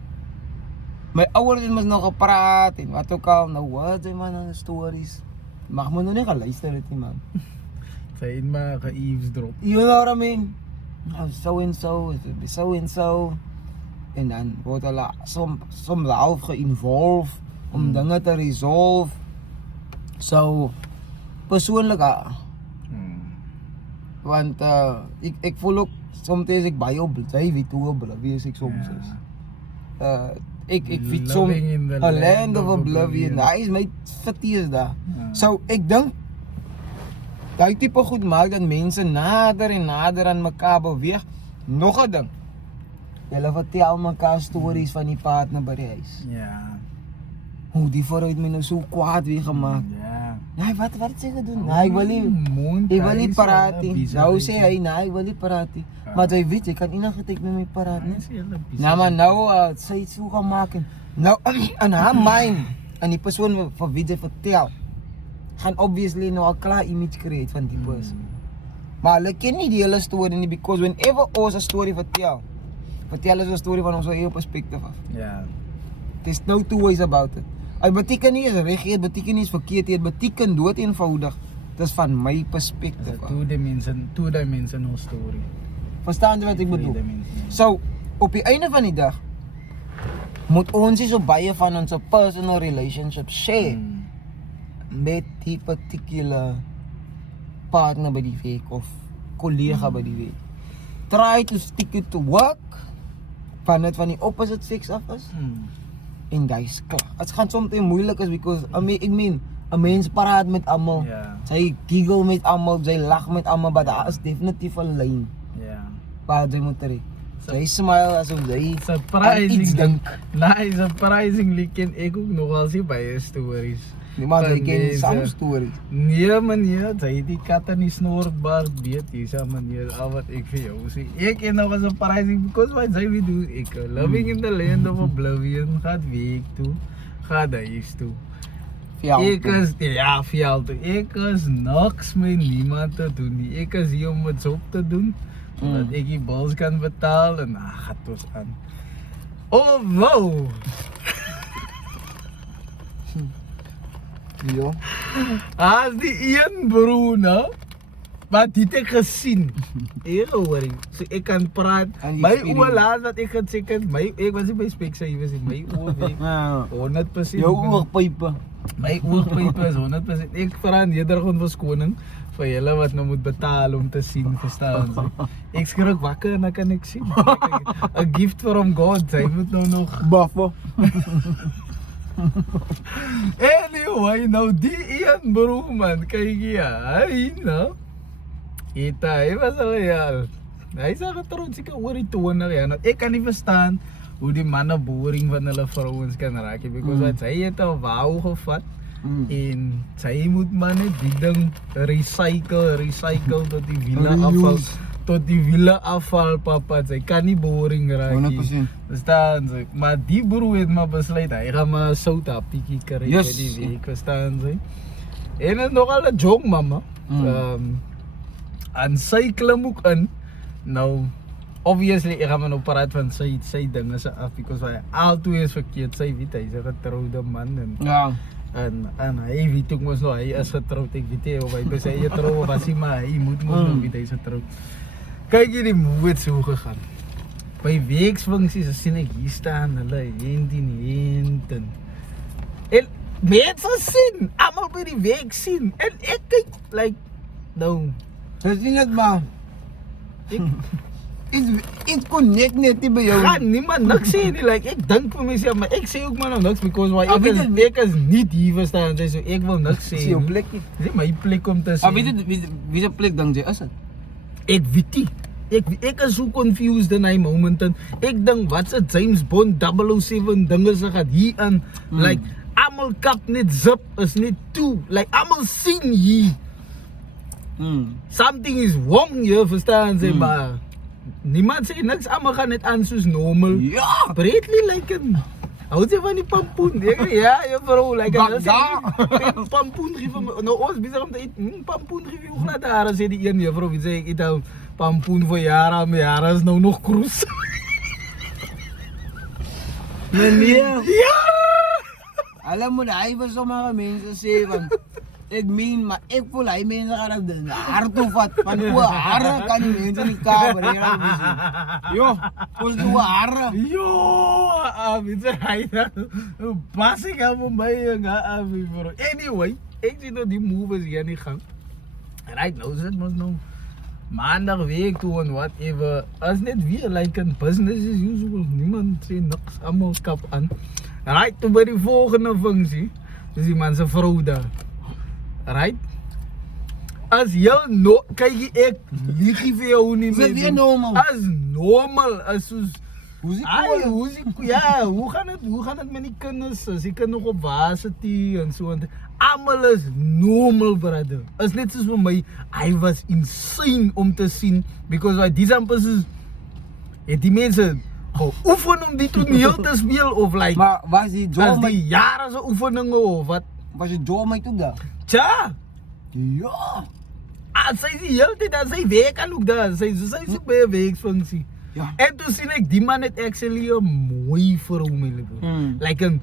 my ouers het mos nog gepraat en wat ook al, nou wat jy man aan stories. Mag my nou nie geluister het nie man. Sy het maar ge-eavesdrop. You know what I mean? So and so, it will be so and so. En dan word hulle som half ge-involve om dinge te resolve. So, persoonlik want ek voel ook soms ek baie bly weet hoe bly ek soms is. Ek weet soms a land of oblivion. Hy is my fatigue daar. So ek dink daai tipe goed maak dat mense nader en nader aan mekaar beweeg. Nog 'n ding. Hulle vertel mekaar stories van die partner by die huis. Ja. Hoe die vrou het my nou so kwaad weer gemaak. Ja. Nee, wat het sy gedoen? Nee, ek wil nie praat nie. Nou sê hy, nee, ek wil nie praat nie. Maar jy weet, jy kan enige tyd met my praat nie. Nou maar nou, sy het so gemaak en nou, in haar mind, en die persoon van wie sy vertel, gaan obviously nou al klaar image create van die persoon. Maar hulle ken nie die hele story nie, because whenever ons 'n story vertel ons 'n story van ons eie perspektief af. Ja. There's no two ways about it. Dit beteken nie is reg, dit beteken nie is verkeerd, dit beteken dood eenvoudig. Dis van my perspektief af. Two dimensional story. Verstaan jy wat ek bedoel? So, op die einde van die dag moet ons nie so baie van ons personal relationships share met die particular partner by die werk of kollega by die werk. Try to stick it to work van die opposite sex af is. En guys, klaar. Het gaan soms moeilik is because I mean, 'n mens praat met almal. Ja. Sy giggle met almal, sy lag met almal, maar daar is definitief 'n lyn Ja. waar jy moet trek. Sy smile asof sy aan iets dink. Surprisingly ken ek ook nogal sy baie stories. Nee, maar jy Van ken deze- some stories. Nee meneer, sy het die kat in die snorbars beet, dis meneer, al wat ek vir jou sê. Ek ken nou was surprising because what sy wil do, ek living in the land of oblivion, gaat week toe, gaat huis toe. Ek is, ja, veld toe. Ek is niks met niemand te doen nie. Ek is hier om wat op te doen, zodat ek die bills kan betaal en gaat ons aan. Oh wow! Ja. As die een broer, nou, wat het ek gesien? Ek hoor, so ek kan praat. My oor laat dat ek het seker, ek was nie by Specsavers nie, my oor weg, 100%. Jou oorpype. My oorpype is 100%. Ek vra nederig om verskoning vir julle wat nou moet betaal om te sien, verstaan jy? Ek skrik wakker en dan kan ek sien. A gift from God, hy moet nou nog Buffer. Anyway, nou die een broer man, kyk hier, hy nou, hy was al jaar, hy is al getrouwd seker oor die 20 jaar, nou ek kan nie verstaan hoe die manne boring van hulle vrouwens kan raak, because wat sy het al wou gevat, en sy moet maar net die ding recycle tot die wiele afval, tot die wiele afval papa, sy kan nie boring raak nie. 100%. Verstaan sy? Maar die broer het maar besluit, hy gaan maar sout happiekie kry Yes. vir die week, verstaan sy? En het nogal 'n jong mama. En sy klim ook in. Nou, obviously, ek gaan maar nou praat van sy dinge se af, because hy altyd is verkeerd, sy weet, hy is 'n getrouwde man en Ja. En hy weet ook mos nou, hy is getrouwd, ek weet nie of hy besê hy getrouwd of as hy, maar hy moet mos nou weet, hy is getrouwd. Kyk hierdie move het so gegaan. By weeksfunksies, sien ek hier staan, hulle hent en mense sien, allemaal by die week sien, en ek kyk, like, nou, Dis nie net maar, it connect net nie by jou. gaan niemand niks sê nie, like, ek dink vir myself, maar ek sê ook maar nou niks, because why, weet jy- ek is nie hier verstaan, sy so ek wil niks sê Dis jou nie. plekkie. Dis my plek om te sê. Maar weet jy, wie se plek dink jy is dit? Ek weet nie. Ek is so confused in hy moment en ek dink wat's 'n James Bond 007 dinge se gaan hier in like almal kap net zip is net toe like almal sien hier something is wrong hier verstaan jy maar niemand sê niks almal gaan net aan soos normal Ja! Bradley like hou jy van die pampoen ja bro like pampoen gee vir my nou ons besig om te eet pampoen gee hoe glad daar sê die een juffrou wie sê ek eet al pampoen vir jare my jare is nou nog kroes Meneer, ja alam mo na, hy was sommige mense sê van, ek meen, maar ek voel hy mense gaan dat haar toe vat, van hoe hare kan die mense nie kaber, Jo, ons hoe hare. yo wie sê hy pas ek aan my nga bro anyway ek sien nou die move is hier nie gang right nou sit mos nou maandag week toe en whatever as net weer like in business as usual niemand sê niks almal kap aan right toe by die volgende funksie dis die man se vrou daar right as jy kyk ek liefie vir jou nie Is dit weer baby. normal? As normal as soos Hoe is Ai, hoe gaan dit met die kinders? As die kind nog op varsity en so en almal is normal brother. Is net soos vir my, I was insane om te sien because like these ampers is die mense oefen om die toneel te speel of like Maar was die as Joe my, die jare se oefeninge of wat? was die Joe my toe daar? Tja, Ja! sy is die hele tyd, sy werk aan ook daar, sy is ook by 'n werksfunksie. Ja. En toe sien ek die man het actually 'n mooi vrou my liefde. Like 'n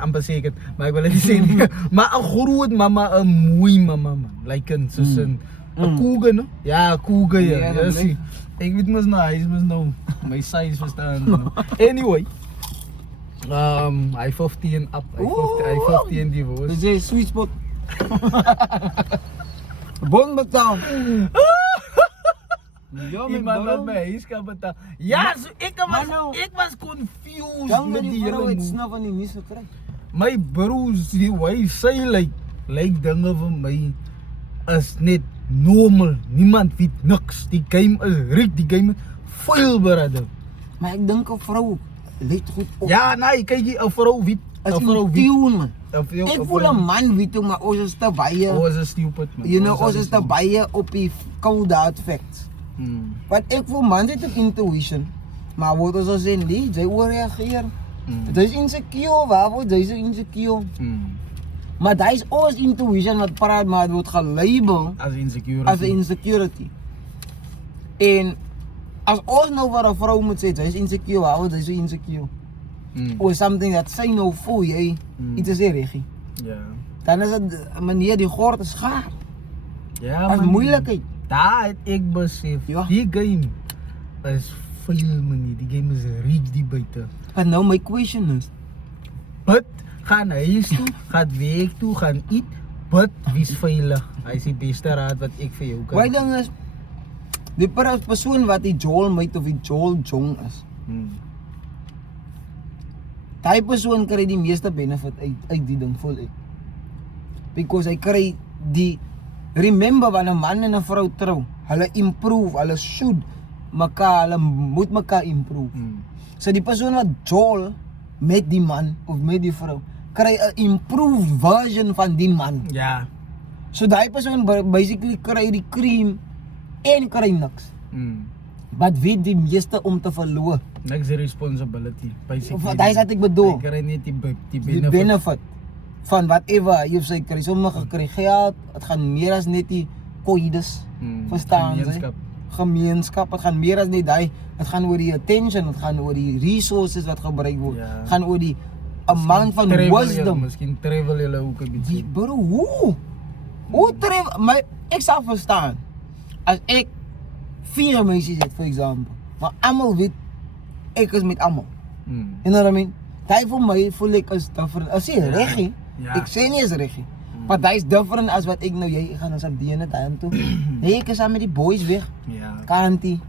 amper sê ek het, maar ek wil dit nie sê nie. Maar 'n groot mama, 'n mooi mama man. Like 'n soos 'n cougar, no? Ja, 'n cougar ja. Ja, Ja, dat sien. Ek weet mos nou, hy is mos nou my size verstaan. No? Anyway, hy 50 en up. Hy 50 en die was. Dis 'n sweet spot. Bon betaal. Ja, my Iemand wat bro. my huis kan betaal. Ja, so Maar nou- ek was confused Dan met met die die vrou hele het move. snap van die nuus gekry. My broers, die way sy lyk dinge vir my is net normal. Niemand weet niks. Die game is rigged, die game is vuil brother. Maar ek dink 'n vrou let goed op. Ja, nee, kyk hier, 'n vrou weet, As 'n vrou in weet. tune man. 'n vrou- Ek een voel vrou- 'n man weet hoe, maar ons is te baie. Oh, is stupid man. You know, Oh, ons is te baie op die cold hard facts. Want ek voel man het 'n intuition. Maar word ons as in die, jy ooreageer. Jy is insecure, waar word jy so insecure? Maar daar is ons intuition wat praat, maar het word gelabel As insecure. as 'n insecurity. En as ons nou vir 'n vrou moet sê, jy is insecure, waar word jy so insecure? Or something that sy nou voel jy iets is reggie. Ja. Dan is dit meneer die gord is gaar. Ja, As man. moeilikheid. Daar het ek besef, Ja. die game is vuil man, die game is rigged die buite. En nou my question is, But gaan huis toe, gaan werk toe, gaan eet, but wie's veilig? Hy is die beste raad wat ek vir jou kan. my ding is die persoon wat die Joel Mate of die Joel Jong is. Daai persoon kry die meeste benefit uit die ding voel ek. Because hy kry die remember wanneer 'n man en 'n vrou trou, hulle improve, hulle should mekaar, hulle moet mekaar improve. So die persoon wat Joel met die man of met die vrou kry 'n improved version van die man. Ja. So daai persoon basically kry die cream en kry niks. Wat weet die meeste om te verloor? Niks responsibility. Basically. Wat hy wat ek bedoel. Hy kry net die Die benefit van whatever hy of sy kry. Sommige kry geld, het gaan meer as net die koides. Verstaan jy? Gemeenskap, het gaan meer as net hy. Het gaan oor die attention, het gaan oor die resources wat gebruik word. Het gaan oor die amount van wisdom. Miskien travel julle ook 'n bietjie. Bro, hoe travel? Ek sal verstaan. As ek 4 meisies het, for example, maar almal weet ek is met almal. You know what I mean? Daai vir my voel ek is different. As jy reggie, ek sê nie is reggie. Maar daai is different as wat ek nou jy gaan ons Sabine daai toe. Nee, ek is saam met die boys weg. Ja. Kantie.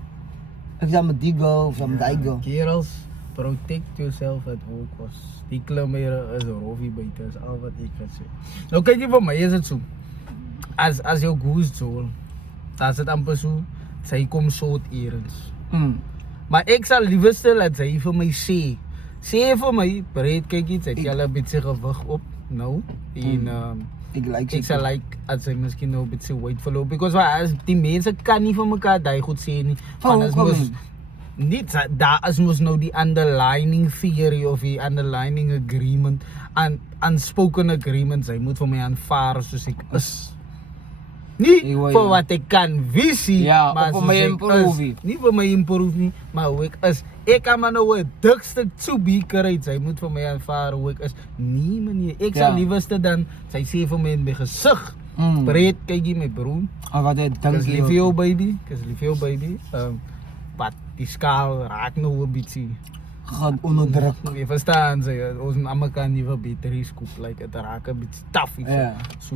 Ek is saam met die girl, of saam met die girl. Kerels, protect yourself at all costs. Die klimere is roffie buite, is al wat ek kan sê. Nou kyk jy vir my, is dit so. As jou goose soul, dan is dit amper so, sy kom short errands. Maar ek sal liewerste laat sy vir my sê vir my, Brett, kyk iets, het jy al 'n bietjie gewig op, nou, en ek sal like, as sy miskien nou 'n bietjie weight verloor, because as die mense kan nie vir mekaar die goed sê nie, want as mos, niet, daar is mos nou die underlining theory of die underlining agreement, unspoken agreement, sy moet vir my aanvaar soos ek is. Nie vir wat ek kan visie, maar vir my improve. Nie vir my improve nie, maar hoe ek is. Ek kan maar nou 'n dik stuk tsoebie kry, sy moet vir my aanvaar hoe ek is. Nee meneer, ek sal liewerste dan, sy sê vir my in my gesig, Brett, kyk jy my broer. Wat het dink jy? Dis lief vir jou baby, wat die skaal raak nou 'n bietjie gaan onderdruk. Jy verstaan sy, ons almal kan nie vir battery skoop, like dit raak 'n bietjie taaf iets. So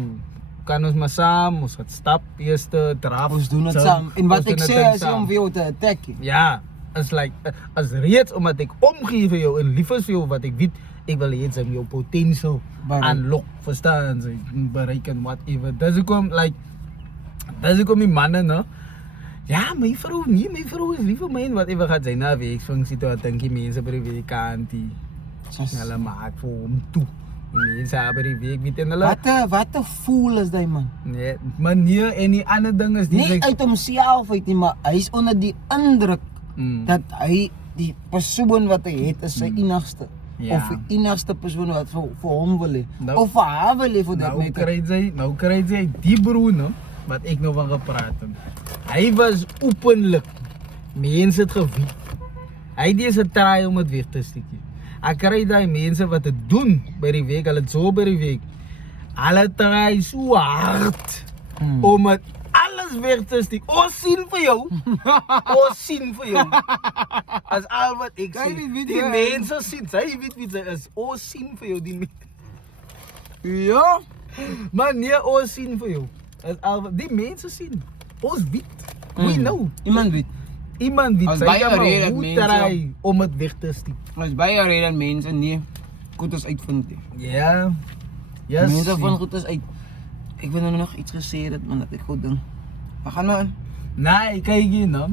kan ons maar saam, ons gaan stap, eerste draf. Ons doen dit saam. En wat ek sê is om vir jou te attack. Ja, is like, as reeds omdat ek omgee vir jou en lief is vir jou, wat ek weet, ek wil hê jy jou potential unlock, verstaan sy, bereik en whatever. Dis hoekom die manne, no? Ja, my vrou is lief vir my en whatever gaat sy na werksfunksie toe, dink die mense by die weekantie. Hulle maak vir hom toe. Mense by die week, weet en hulle... Wat 'n fool is die man? Nee, manier en die ander ding is nie uit homself uit nie, maar hy is onder die indruk dat hy die persoon wat hy het is sy enigste. Of die enigste persoon wat vir hom wil hê. Of vir haar wil hê vir dat net. Nou kry jy die broer, no, wat ek nou van gepraat het. Hy was openlik. Mense het geweet. Hy het eens 'n try om dit weg te steek. Ek kry daai mense wat dit doen by die week, hulle so by die week. Hulle try so hard om dit alles weg te steek. Ons sien vir jou. Ons sien vir jou. As al wat ek sê. Die mense sien, sy weet wie sy is. Ons sien vir jou die mense. Ja. Maar nee, ons sien vir jou. As al wat die mense sien. Ons weet. We know. Iemand weet. Sy kan maar hoe try om het weg te steek. As baie rede mense nie goed is uitvind nie. Ja. Yes. Mense van goed is uit. Ek wil nou nog iets gesê het, man, dat ek goed ding. Maar gaan maar in. Nee, kyk hier nou.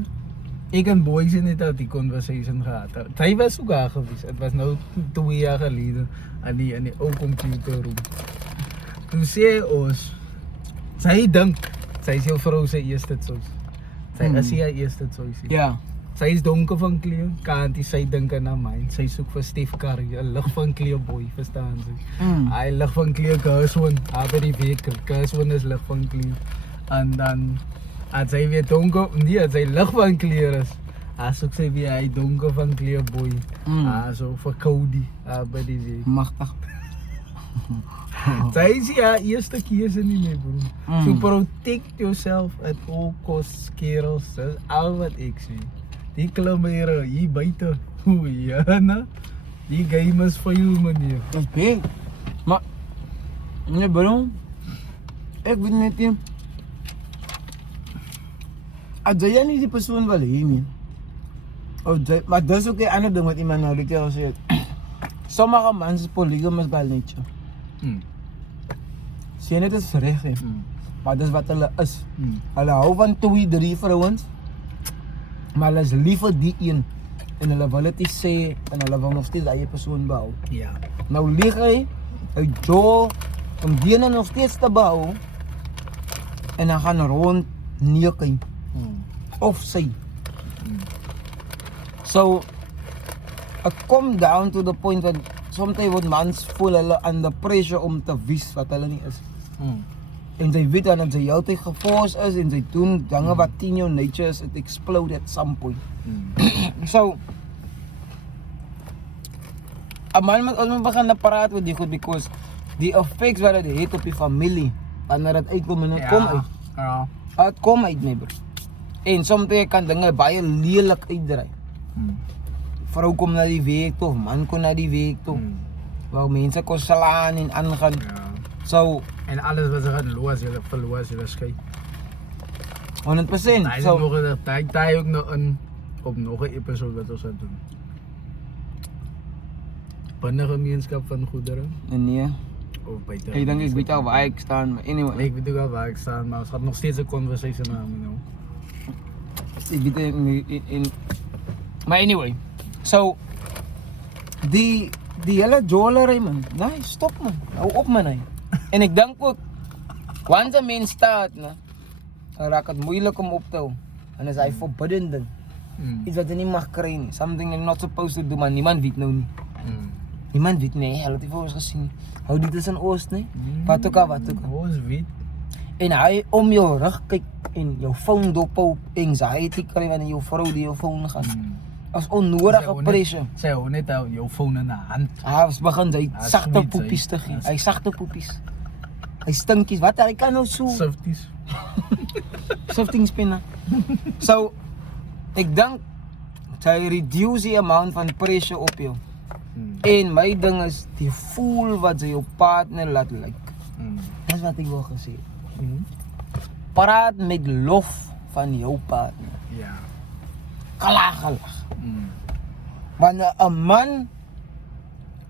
Ek en boys het net al die conversation gehad. Sy was ook daar gewees. Het was nou 2 jaar gelede aan die ou computerroom. Toen sê ons, sy dink, sy is jou vrou sy eerste choice. Sy is sy eerste choice. Ja. Sy is donker van kleur, Kantie, sy dink aan my. Sy soek vir Stef Curry, 'n lig van kleur boy, verstaan sy? Hy lig van kleur Gershwin, by die week, Gershwin is lig van kleur. En dan, as sy weer donker, nie, as sy lig van kleur is, soek sy weer hy donker van kleur boy. So vir Cody, by die week. Magtig. Sy is ja, eerste keuse nie meer, bro. So protect yourself at all costs, kerels. Dis al wat ek sê. Die klimere hier buite. Ja, na. Die game is vir jou, meneer. Dis big. Maar, nee, bro. Ek weet net nie. As jy nie die persoon wil hê nie. Maar dis ook 'n ander ding wat iemand nou die sê. Sommige mense is polygamous by nature. Sê net is reg, maar dis wat hulle is. Hulle hou van 2, 3 vrouens, maar hulle is lief vir die een. En hulle wil dit nie sê, en hulle wil nog steeds eie persoon behou. Ja. Nou lieg hy, Joel, om die ene nog steeds te behou, en dan gaan rond neuken. of sy. So it kom down to the point dat sometimes word mans voel hulle under pressure om te wys wat hulle nie is. En sy weet dan dat sy altyd geforce is en sy doen dinge wat teen jou nature is, it explode at some point. So 'n man moet ons begin na praat oor die goed because die effects wat dit het op die familie wanneer dit uitkom en dit kom uit. Ja. Het kom uit my bro. En soms kan dinge baie lelik uitdraai. Vrou kom na die werk toe, man kom na die werk toe. Waar mense kon slaan en aangaan. Ja. So En alles wat ze gaan los, je verloor, je schei. 100%. Hij is So nog een tijd ook nog een op nog een episode wat we gaan doen. Binnengemeenschap van goederen nee. of buiten. Ek dink ek weet al waar ek staan, maar anyway. Ik weet ook wel waar ik sta, maar het gaat nog steeds een conversation aan me nou. Ek weet in maar anyway. So die hele jewelry man. Nee, stop man. Hou op man. En ek dink ook once 'n mens staat, dan raak dit moeilik om op te hou. En is hy forbidden ding. Iets wat jy nie mag kry nie. Something you're not supposed to do, maar niemand weet nou nie. Niemand weet nie, hulle het nie vir ons gesien. Hou dit is in Oost nie. Wat ook al. Ons weet. En hy om jou rug kyk en jou phone dop op anxiety kry wanneer jou vrou die jou phone gaan. As onnodige pressure. Sy hou net jou phone in 'n hand. Ons begin sy sagte sweet, poepies te gee. Hy sagte poepies. Hy stinkies. Wat hy kan nou so Softies. siftingspinne. So ek dink sy reduce die amount van pressure op jou. En my ding is die voel wat sy jou partner laat lyk. Dis wat ek wil gesê. Praat met lof van jou partner. Ja. Kalag. Wanneer 'n man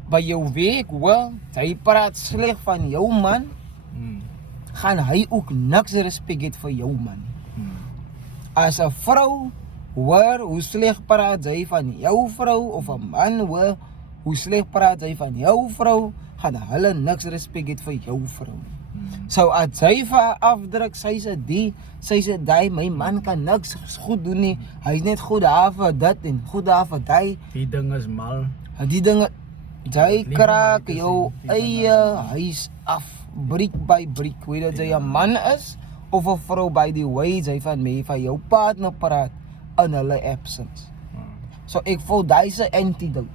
by jou werk hoor, hy praat sleg van jou man, gaan hy ook niks respek het vir jou man. As 'n vrou hoor hoe sleg praat hy van jou vrou of 'n man hoor hoe sleg praat hy van jou vrou, gaan hulle niks respek het vir jou vrou. So as hy vir haar afdruk, sy sê die, my man kan niks goed doen nie. Hy's net goed daar vir dit en goed daar vir die. Die ding is mal. Die dinge jy Liever kraak my te jou sien, die eie huis af, briek by briek. Hoe dat jy 'n man is of 'n vrou by die way jy van jou partner praat in hulle absence. So ek voel dis 'n antidote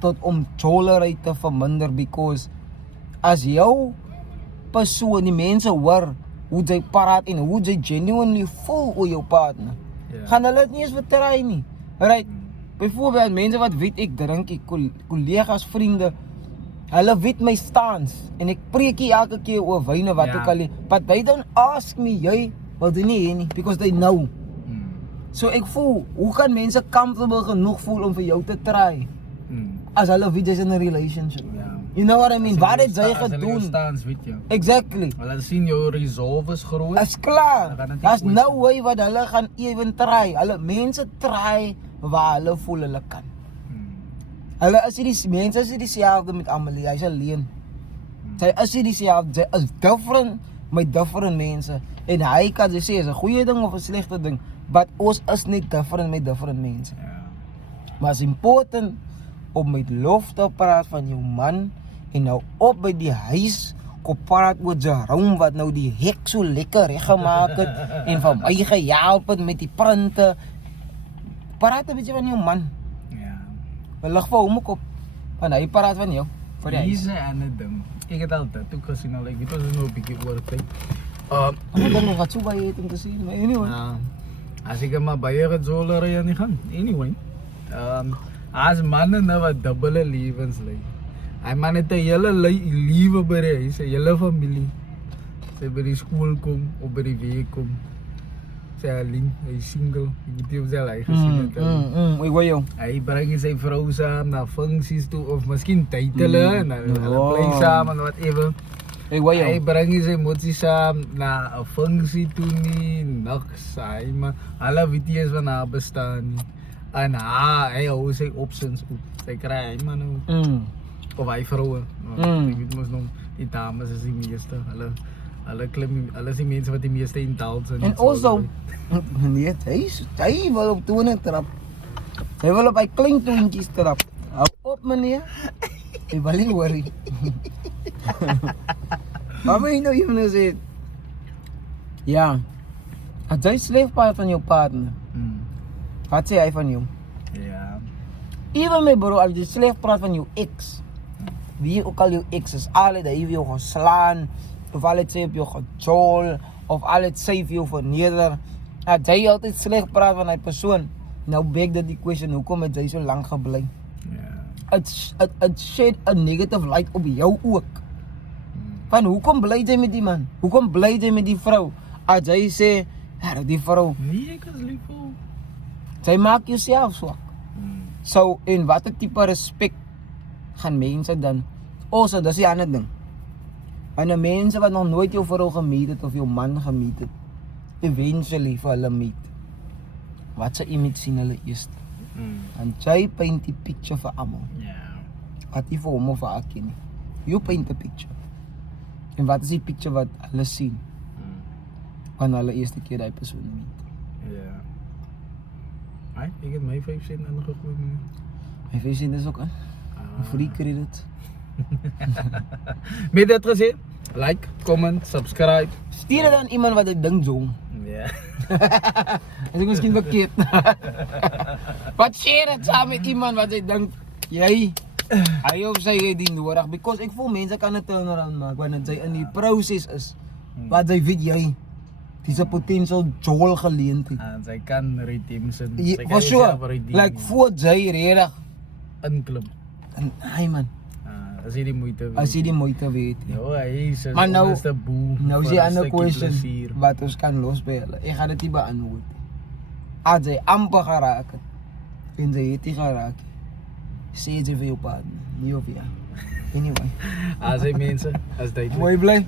tot om jewelry te verminder because as jou persoon die mense hoor hoe jy praat en hoe jy genuinely voel oor jou partner, gaan hulle dit nie eens vertry nie. Right? Byvoorbeeld mense wat weet ek drink, ek kollegas, vriende, hulle weet my stance en ek preek elke keer oor wyne wat ook al, but they don't ask me, jy wil dit nie hê nie because they know. So ek voel, hoe kan mense comfortable genoeg voel om vir jou te try as hulle weet jy's in 'n relationship? You know what I mean? Wat het jy gedoen? Exactly. Hulle sien jou resolve is groot. Is klaar. Daar's no way wat hulle gaan even try. Hulle mense try waar hulle voel hulle kan. Hulle is die mense is dieselfde met Amelie, hy's alleen. Sy is dieselfde, sy is different met different mense. En hy kan sê is 'n goeie ding of 'n slegte ding, but ons is net different met different mense. Maar is important om met lof te praat van jou man en nou op by die huis kom praat oor Jerome wat nou die hek so lekker reggemaak het en van my gehelp het met die printe. Praat 'n bietjie van jou man. Lig vir hom ook op. Want hy praat van jou vir die huis. Dis 'n ander ding. Ek het altyd ook gesien al ek weet ons is nou 'n bietjie oor tyd. Ek dink nog wat so baie het om te sê, maar anyway. As ek maar baie jewelry aan die gang. Anyway. As manne nou wat dubbele lewens lei. Hy man het 'n hele lewe by die huis, 'n hele familie. Sy by die skool kom, of by die werk kom. Sy alleen, hy single. Ek weet nie of sy al gesien het. Ek hoor jou. Hy bring sy vrou saam na funksies toe of miskien tydele en hulle bly saam en whatever. Ek hoor jou. Hy bring sy motsie saam na 'n funksie toe nie, niks. Hy maar hulle weet nie eens van haar bestaan nie. En hy hou sy options op. Sy kry hy maar nou. Of hy vroue. Ek weet mos nog die dames is die meeste. Alles die mensen wat die meeste indulge in. En also, nee, hy wil op tone trap. Hy wil op hy klein toontjies trap. Hou op meneer. Hy wil nie worry. Wat wil jy nou iemand sê? Ja. As jy sleefpaard van jou partner, wat sê hy van jou? Ja. Even my bro, as jy sleefpaard van jou ex, wie ook al jou ex is, al het hy vir jou geslaan, of al het sy op jou gejol, of al het sy vir jou verneder, as jy altyd slecht praat van die persoon, nou beg dat die question, hoekom het jy so lang geblei? Ja. Het shed a negative light op jou ook. Van hoekom bly jy met die man? Hoekom bly jy met die vrou? As jy sê, ja, die vrou, Nee, ek is lief vir. sy maak jouself swak. So, en wat ek tipe respect gaan mense dan, also, dis die ander ding. En die mense wat nog nooit jou vrou gemeet het, of jou man gemeet het, eventually vir hulle meet. Wat sy image sien hulle eerst? En jy paint die picture vir almal. Ja. Wat nie vir hom of vir haar ken nie. You paint the picture. En wat is die picture wat hulle sien? Wanneer hulle eerste keer die persoon meet. Ja. Ai, ek het my 5 cent ingegooi. My visie is ook aan. Free credit. Met dit gesê, like, comment, subscribe. Stuur dit aan iemand wat ek dink jong. Ja. As ek miskien verkeerd. Wat share dit saam met iemand wat jy dink, hy of sy het die nodig. Because ek voel mense kan 'n turnaround maak wanneer jy in die proses is. Wat jy weet dis 'n potential jol geleentheid. En sy kan redemption. For sure. Like voor jy redig inklim. en hy man, As jy die moeite weet. as jy die moeite weet. Ja, hy is Maar nou- onderste boel. Nou is vir die een ander stukkie question plesier. wat ons kan los by hulle. Ek gaan dit nie beantwoord. As jy amper geraak het en jy het nie geraak nie, sê jy vir jou partner, nie of ja. Anyway, As hy mense, as dit mooi bly.